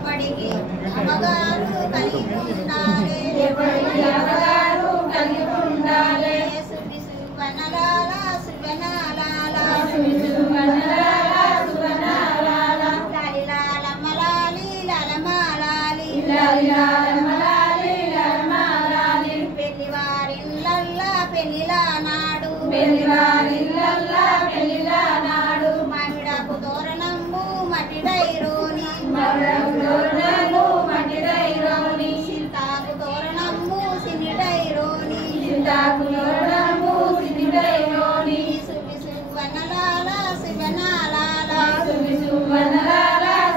ఎప్పటికీ అమ్మగారు కలిగి ఉండాలి సువనలాల సువనలాల లాలిలాలమ్మలాలి లలమాలాలి పెళ్లివారిల్లల్లా పెళ్లిలా నాడు మామిడాకు తోరణంబు మట్టిడైరోని సింతాకు తోరణంబు సినిడైరోని సువనలాల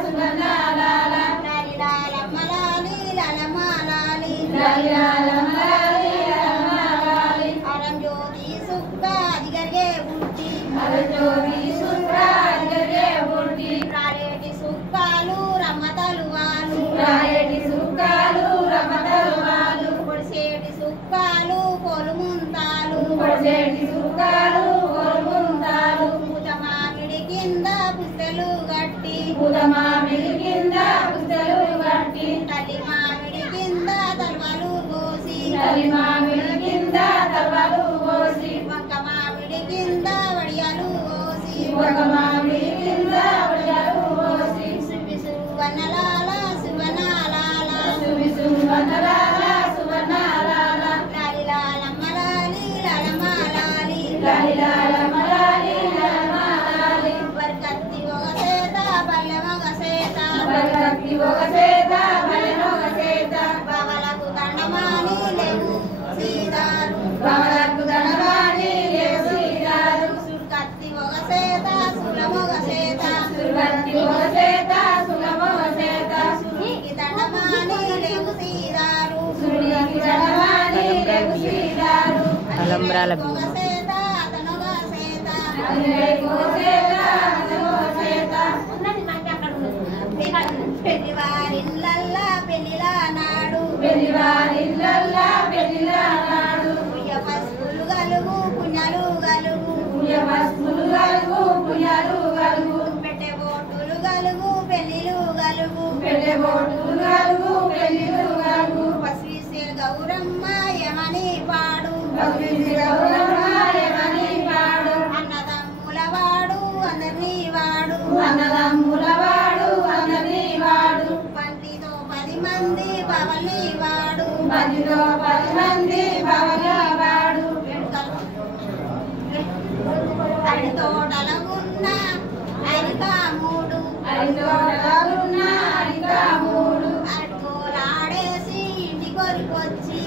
సువనలాల లాలిలాలమ్మలాలి లలమాలాలి అరంజ్యోతి సుక్క అదిగరిగే బుట్టి రారేటి సుక్కాలు రమ్మతలువాలు పొడిసేటి సుక్కాలు పొలుముంతాలు పూత మామిడి కింద పుస్తలు గట్టి తల్లి మామిడి కింద తల్వలు పోసి ఒక్క మామిడి కింద వడియాలు పోసి సువనలాల సువనలాల లాలిలాలమ్మలాలి లలమాలాలి వరకత్తి ఒక సేత బల్లె మగ సేత బావలకు దండమాని లేవు సీదారు సుర్కత్తి ఒక సేత సులమొగ సేత సురికి దండమాని లేవు సీదారు తలంబ్రాల ఒక సేత అతనొక సేత పెళ్లివారిల్లల్లా పెళ్లిలా నాడు పుయ్య పసుపులు గలుగు పుణ్యాలు గలుగు పెట్టె బోటులు గలుగు పెళ్లిలు గలుగు పసిసే గౌరమ్మ యమని పాడు అన్నదమ్ముల వాడు అందరినీ వాడు పంటితో 10 మంది పవల్ని వాడు అడి తోటల ఉన్న అరికా మూడు అడుగోలాడేసి ఇంటి కొరికొచ్చి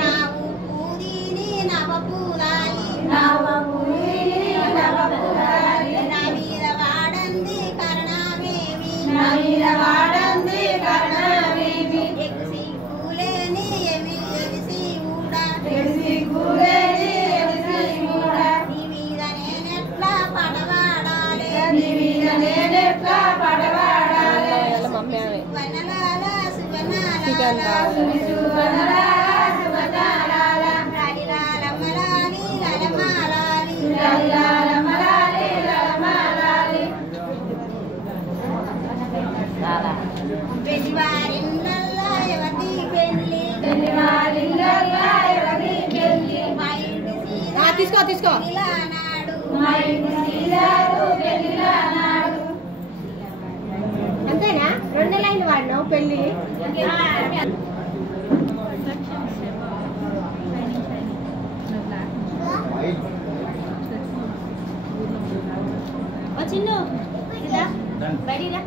నావు పూదిని నవపూదాలి నా మీద వాడంది కరణమేమి ఎగిసి కూలేని ఎగిసి ఊడా నీ మీద నేనెట్లా పడవాడాలి సువనలాల సువనలాల లాలిలాలమ్మలాలి లలమాలాలి పెళ్లివారిల్లల్లా ఎవరి పెళ్లి మా ఇంటి సీదా తీసుకో పెళ్లిలా నాడు అంతేనా 2 లైన్లు వాడినావు పెళ్లి చిన్ను బయటిరా